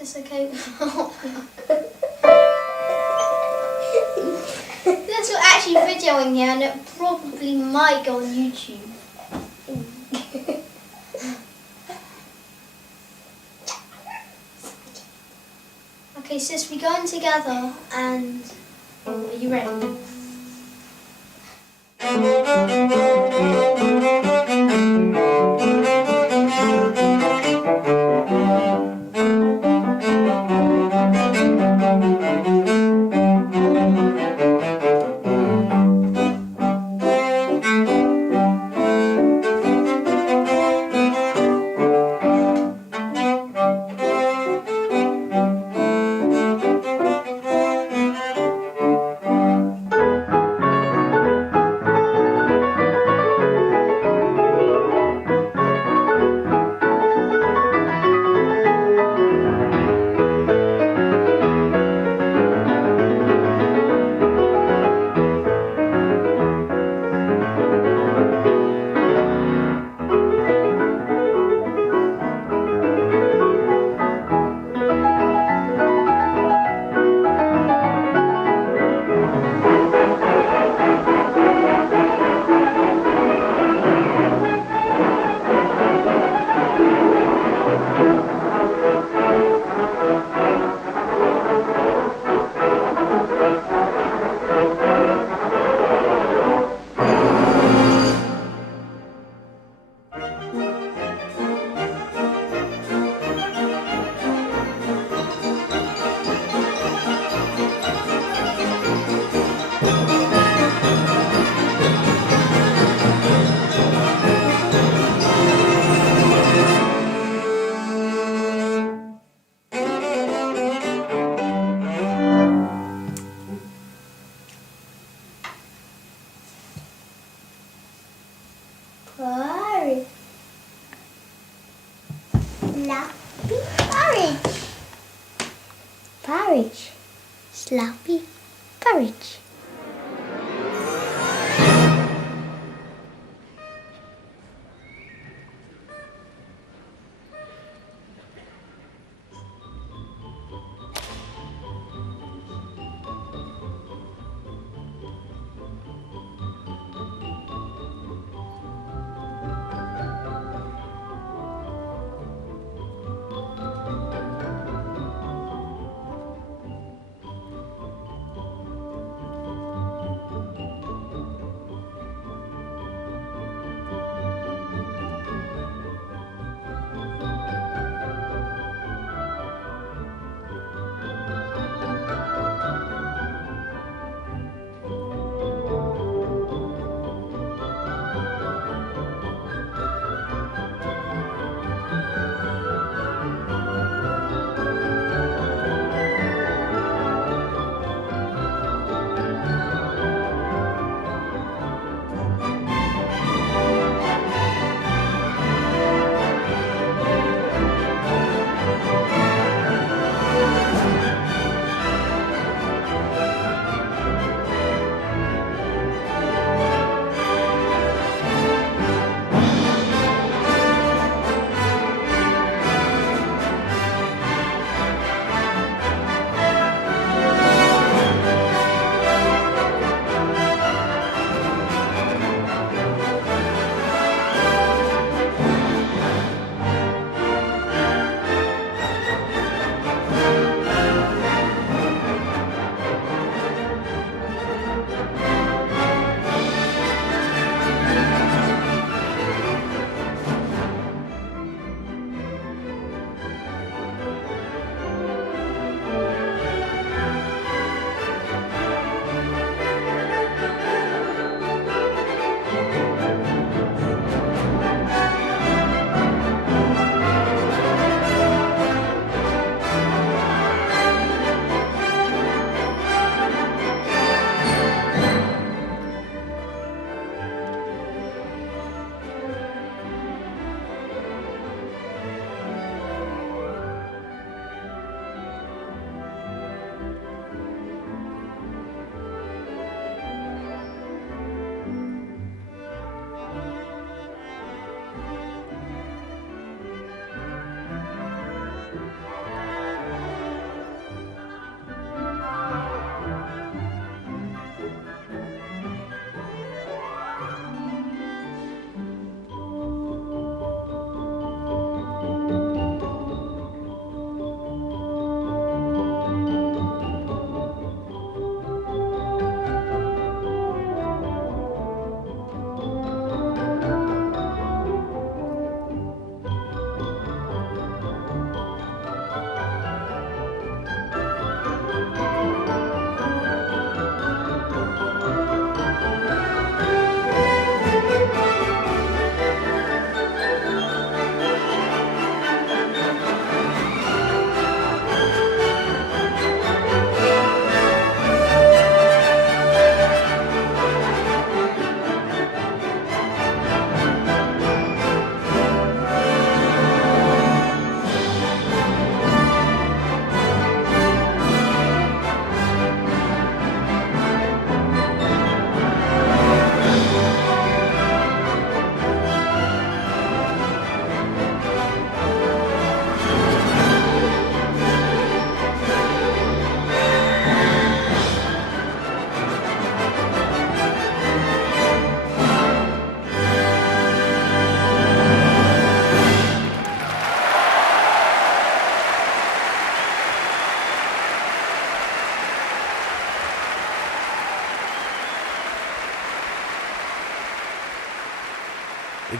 Is this okay? That's what actually videoing here, and it probably might go on YouTube. Okay, sis, we go in together, and are you ready? Porridge. Sloppy porridge.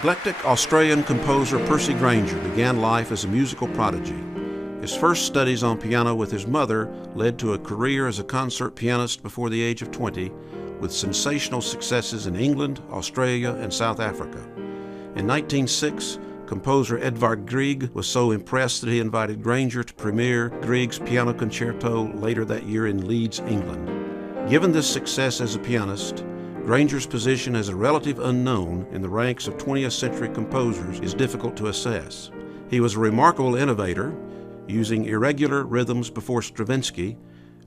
eclectic Australian composer Percy Grainger began life as a musical prodigy. His first studies on piano with his mother led to a career as a concert pianist before the age of 20, with sensational successes in England, Australia, and South Africa. In 1906, composer Edvard Grieg was so impressed that he invited Grainger to premiere Grieg's piano concerto later that year in Leeds, England. Given this success as a pianist, Grainger's position as a relative unknown in the ranks of 20th century composers is difficult to assess. He was a remarkable innovator, using irregular rhythms before Stravinsky,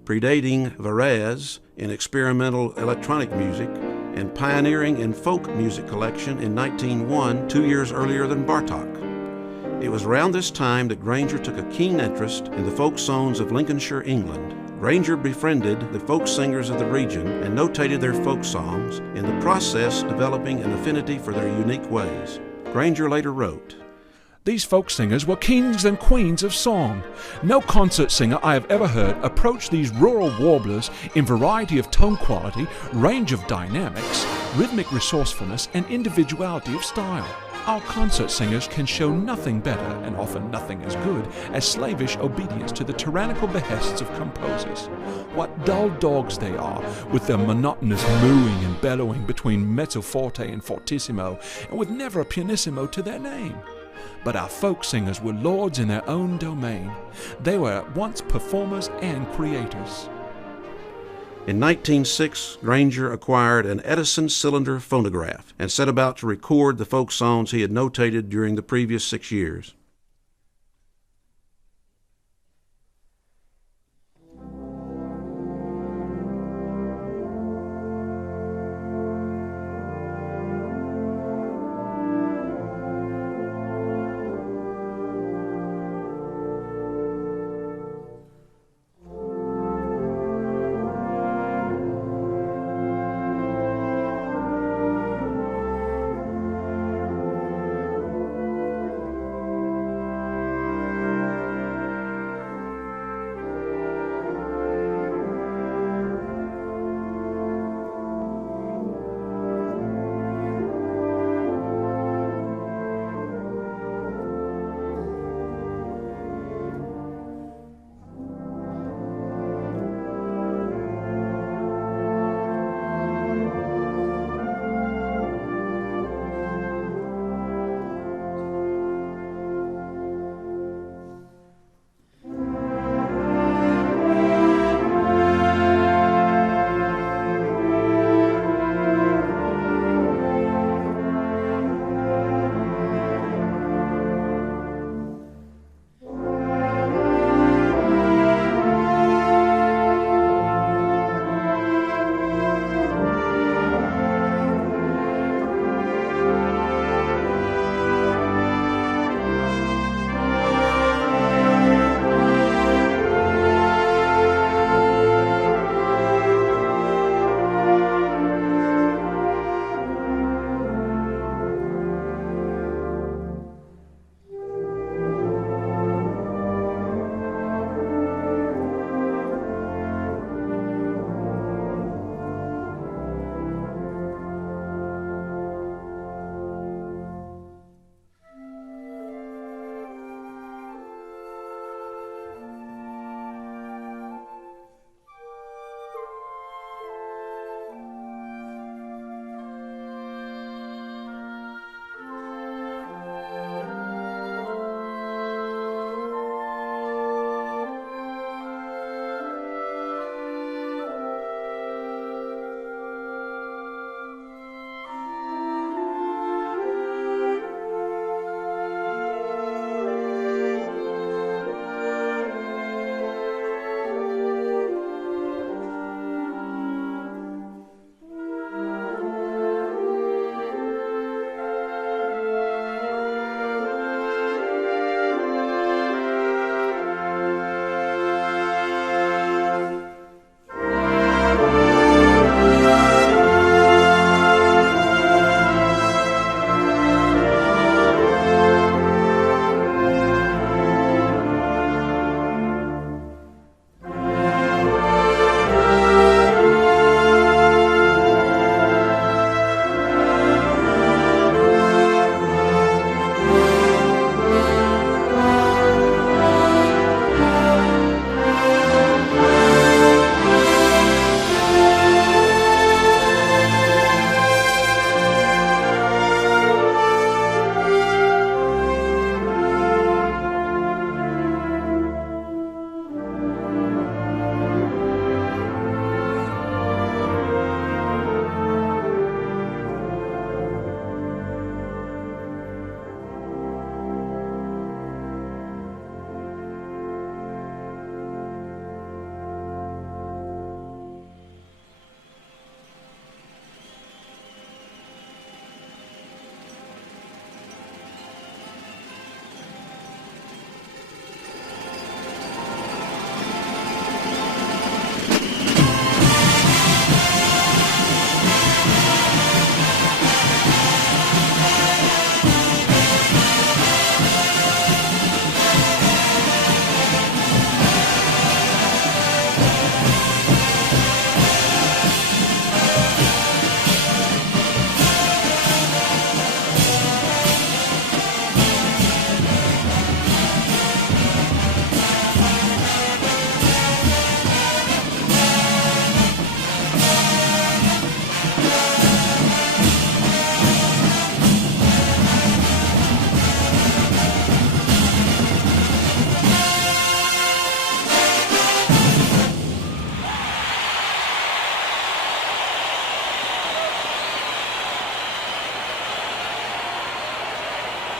predating Varese in experimental electronic music, and pioneering in folk music collection in 1901, 2 years earlier than Bartók. It was around this time that Grainger took a keen interest in the folk songs of Lincolnshire, England. Grainger befriended the folk singers of the region and notated their folk songs, in the process developing an affinity for their unique ways. Grainger later wrote, "These folk singers were kings and queens of song. No concert singer I have ever heard approach these rural warblers in variety of tone quality, range of dynamics, rhythmic resourcefulness, and individuality of style. Our concert singers can show nothing better, and often nothing as good, as slavish obedience to the tyrannical behests of composers. What dull dogs they are, with their monotonous mooing and bellowing between mezzo forte and fortissimo, and with never a pianissimo to their name. But our folk singers were lords in their own domain. They were at once performers and creators." In 1906, Grainger acquired an Edison cylinder phonograph and set about to record the folk songs he had notated during the previous 6 years.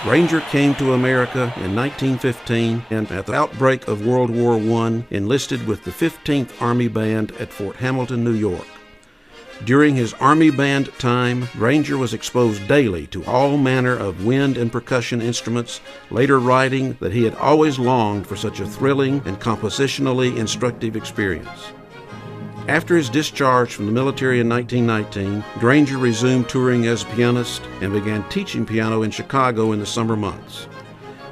Grainger came to America in 1915 and at the outbreak of World War I enlisted with the 15th Army Band at Fort Hamilton, New York. During his Army Band time, Grainger was exposed daily to all manner of wind and percussion instruments, later writing that he had always longed for such a thrilling and compositionally instructive experience. After his discharge from the military in 1919, Grainger resumed touring as a pianist and began teaching piano in Chicago in the summer months.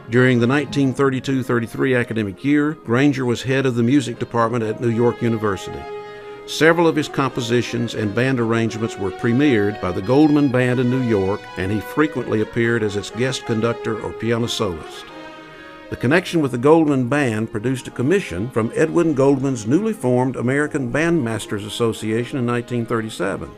During the 1932-33 academic year, Grainger was head of the music department at New York University. Several of his compositions and band arrangements were premiered by the Goldman Band in New York, and he frequently appeared as its guest conductor or piano soloist. The connection with the Goldman Band produced a commission from Edwin Goldman's newly formed American Bandmasters Association in 1937.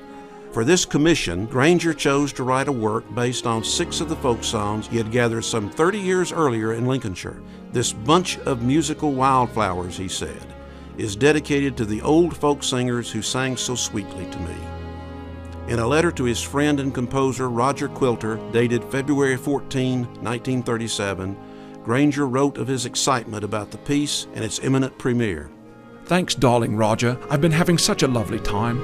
For this commission, Grainger chose to write a work based on 6 of the folk songs he had gathered some 30 years earlier in Lincolnshire. This bunch of musical wildflowers, he said, is dedicated to the old folk singers who sang so sweetly to me. In a letter to his friend and composer Roger Quilter, dated February 14, 1937, Grainger wrote of his excitement about the piece and its imminent premiere. Thanks, darling Roger. I've been having such a lovely time.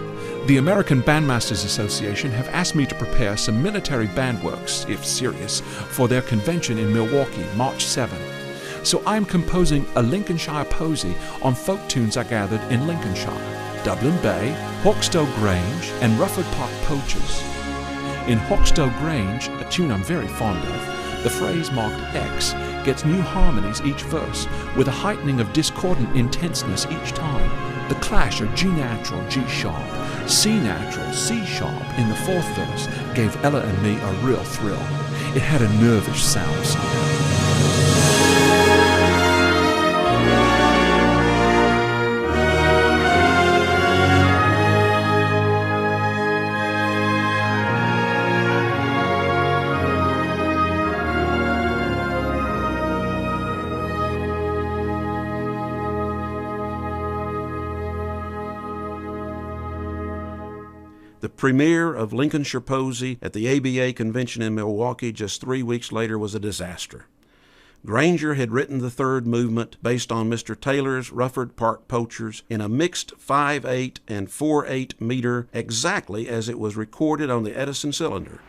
The American Bandmasters Association have asked me to prepare some military band works, if serious, for their convention in Milwaukee, March 7. So I'm composing a Lincolnshire Posy on folk tunes I gathered in Lincolnshire, Dublin Bay, Hawkstow Grange, and Rufford Park Poachers. In Hawkstow Grange, a tune I'm very fond of, the phrase marked X gets new harmonies each verse, with a heightening of discordant intenseness each time. The clash of G natural, G sharp, C natural, C sharp in the 4th verse gave Ella and me a real thrill. It had a nervous sound somehow. The premiere of Lincolnshire Posy at the ABA convention in Milwaukee just 3 weeks later was a disaster. Grainger had written the 3rd movement based on Mr. Taylor's Rufford Park Poachers in a mixed 5/8 and 4/8 meter, exactly as it was recorded on the Edison cylinder.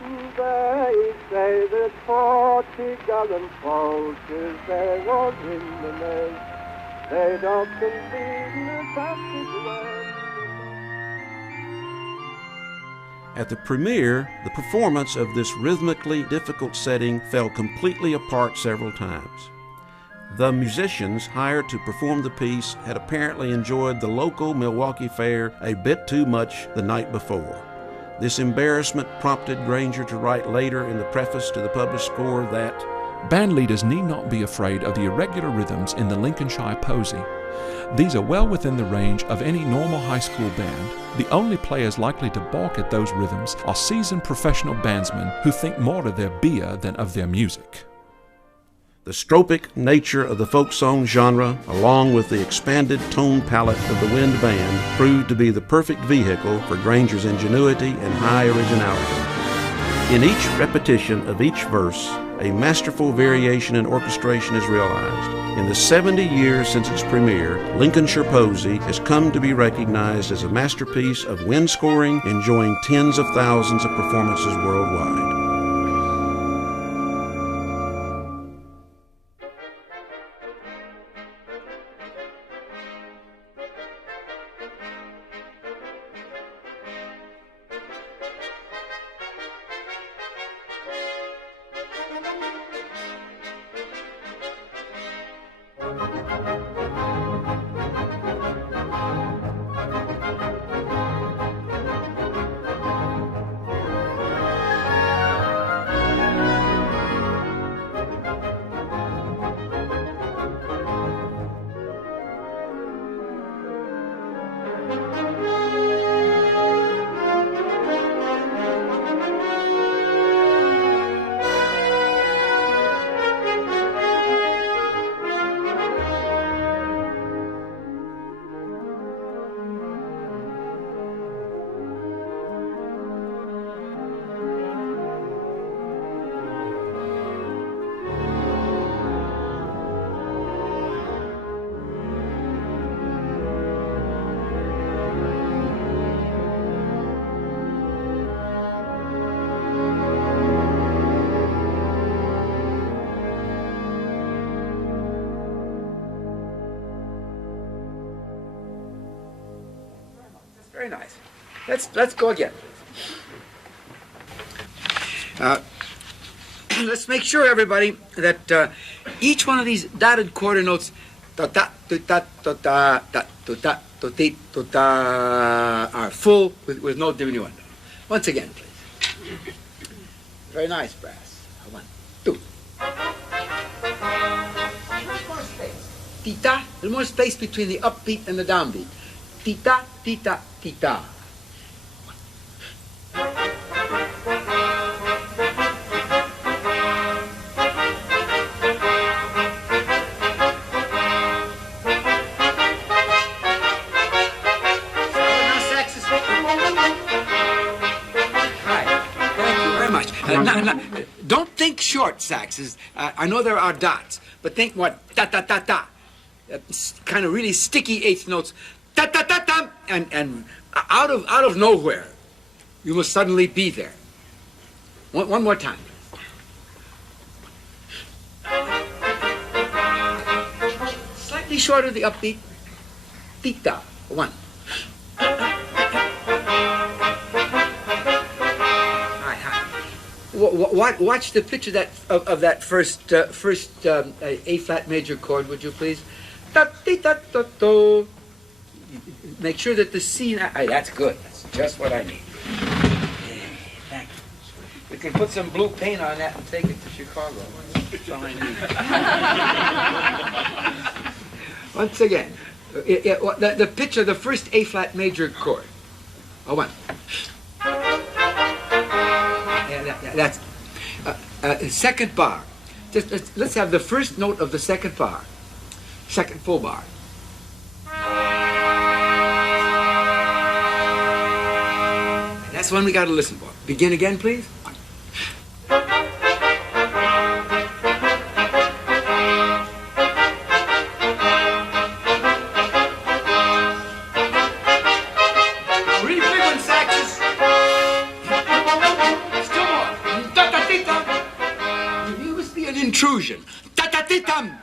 They say that 40 gallant poachers there was in the nest. They don't compete in the passage way. At the premiere, the performance of this rhythmically difficult setting fell completely apart several times. The musicians hired to perform the piece had apparently enjoyed the local Milwaukee fair a bit too much the night before. This embarrassment prompted Grainger to write later in the preface to the published score that band leaders need not be afraid of the irregular rhythms in the Lincolnshire Posy. These are well within the range of any normal high school band. The only players likely to balk at those rhythms are seasoned professional bandsmen who think more of their beer than of their music. The stropic nature of the folk song genre, along with the expanded tone palette of the wind band, proved to be the perfect vehicle for Grainger's ingenuity and high originality. In each repetition of each verse, a masterful variation in orchestration is realized. In the 70 years since its premiere, Lincolnshire Posy has come to be recognized as a masterpiece of wind scoring, enjoying tens of thousands of performances worldwide. Very nice. Let's go again. Let's make sure, everybody, that each one of these dotted quarter notes are full with no diminuendo. Once again, please. Very nice, brass. 1, 2. More space. Tita. A little more space between the upbeat and the downbeat. Tita, tita, tita. Don't think short saxes. I know there are dots, but think what ta ta ta ta, kind of really sticky eighth notes, ta ta ta ta, and out of nowhere, you must suddenly be there. One more time. Slightly shorter the upbeat, tita. 1. Watch the pitch of that first A flat major chord, would you please? Make sure that the C. That's good. That's just what I need. Thank you. We can put some blue paint on that and take it to Chicago. That's all I need. Once again, the pitch of the first A flat major chord. 1. That's second bar. Let's have the first note of the second bar. Second full bar. And that's one we got to listen for. Begin again, please. 1. Really big one, saxes. You must be an intrusion. Ta-ta-ti-tam.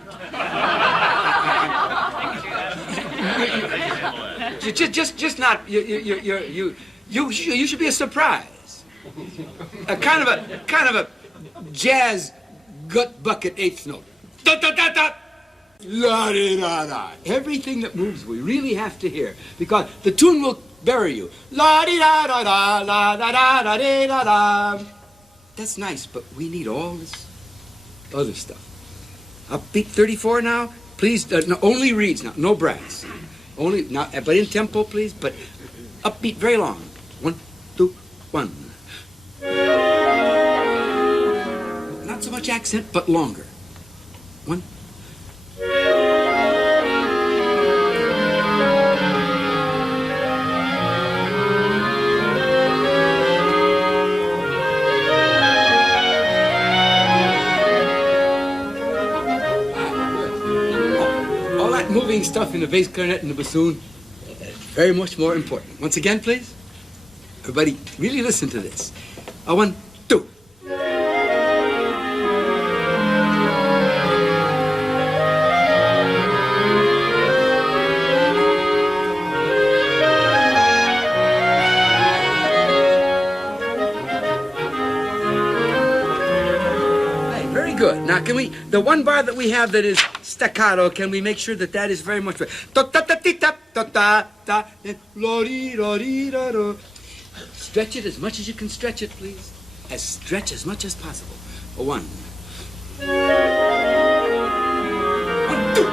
Just not. You should be a surprise. A kind of a jazz gut bucket eighth note. Da-da-da-da. La-di-da-da. Everything that moves we really have to hear, because the tune will bury you. La-di-da-da-da, la-da-da-da-di-da-da. That's nice, but we need all this other stuff. Upbeat 34 now, please. No, only reeds now, no brass. Only now, but in tempo, please. But upbeat very long. 1, 2, 1. Not so much accent, but longer. 1. Moving stuff in the bass clarinet and the bassoon, very much more important. Once again, please. Everybody, really listen to this. 1, 2. Hey, very good. Now, can we, the one bar that we have that is staccato, can we make sure that that is very much... Stretch it as much as you can stretch it, please. Stretch as much as possible. 1. 1, 2, 3.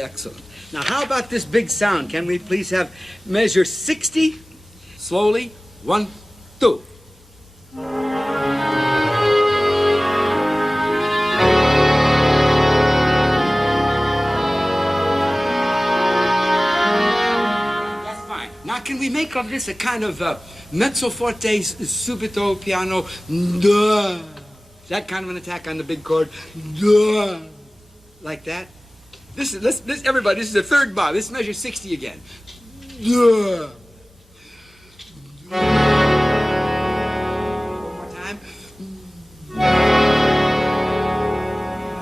Excellent. Now, how about this big sound? Can we please have measure 60? Slowly. 1, 2. That's fine. Now, can we make of this a kind of mezzo forte subito piano? Duh. That kind of an attack on the big chord? Duh. Like that? This everybody, this is the third bar. This is measure 60 again. Duh. One more time. The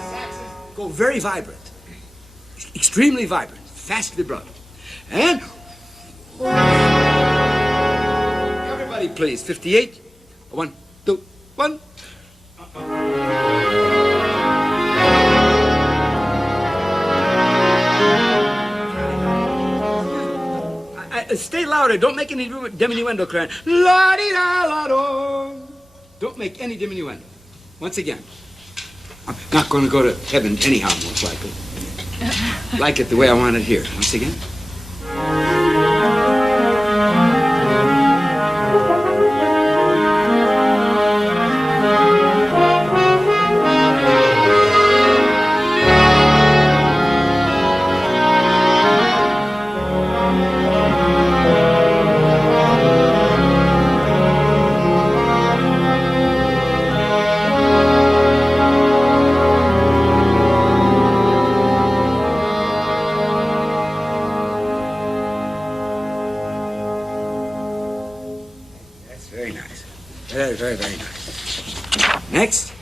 saxes go very vibrant. Extremely vibrant. Fast vibrato. And everybody please. 58. 1, 2, 1. Stay louder. Don't make any diminuendo, crying. La-di-da-la-do. Don't make any diminuendo. Once again. I'm not going to go to heaven anyhow, most likely. Like it the way I want it here. Once again. Very, very nice. Next.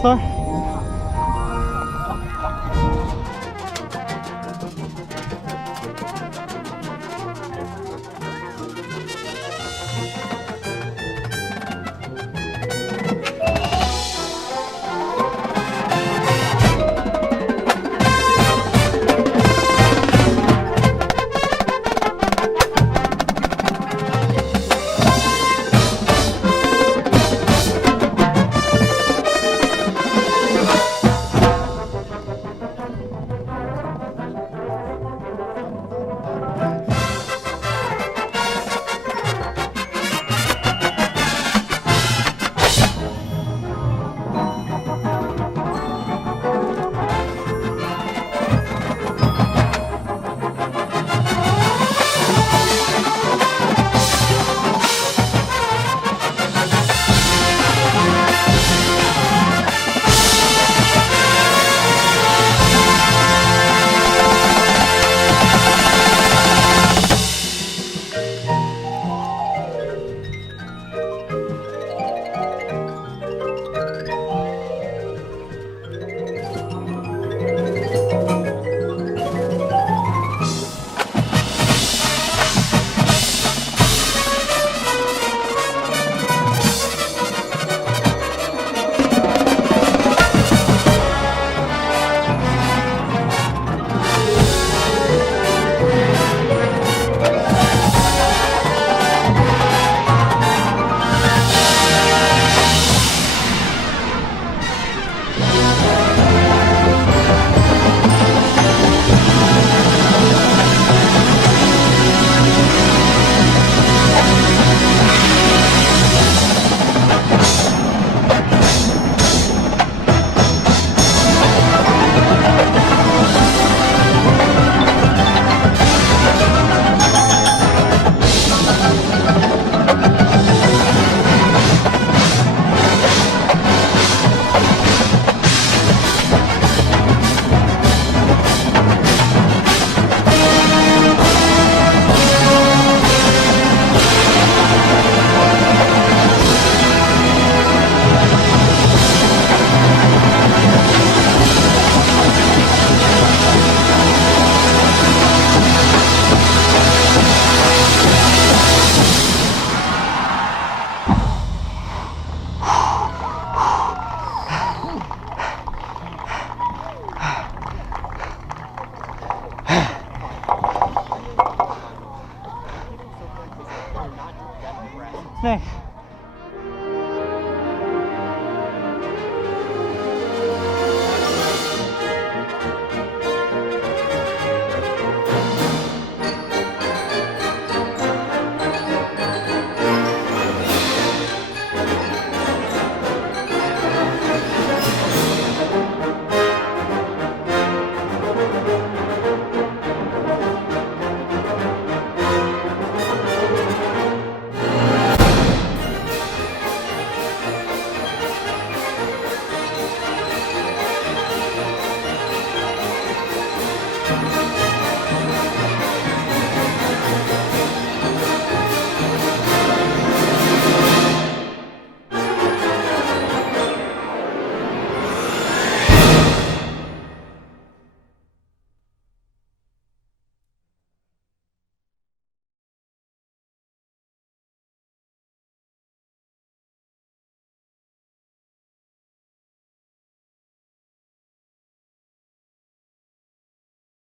Sorry?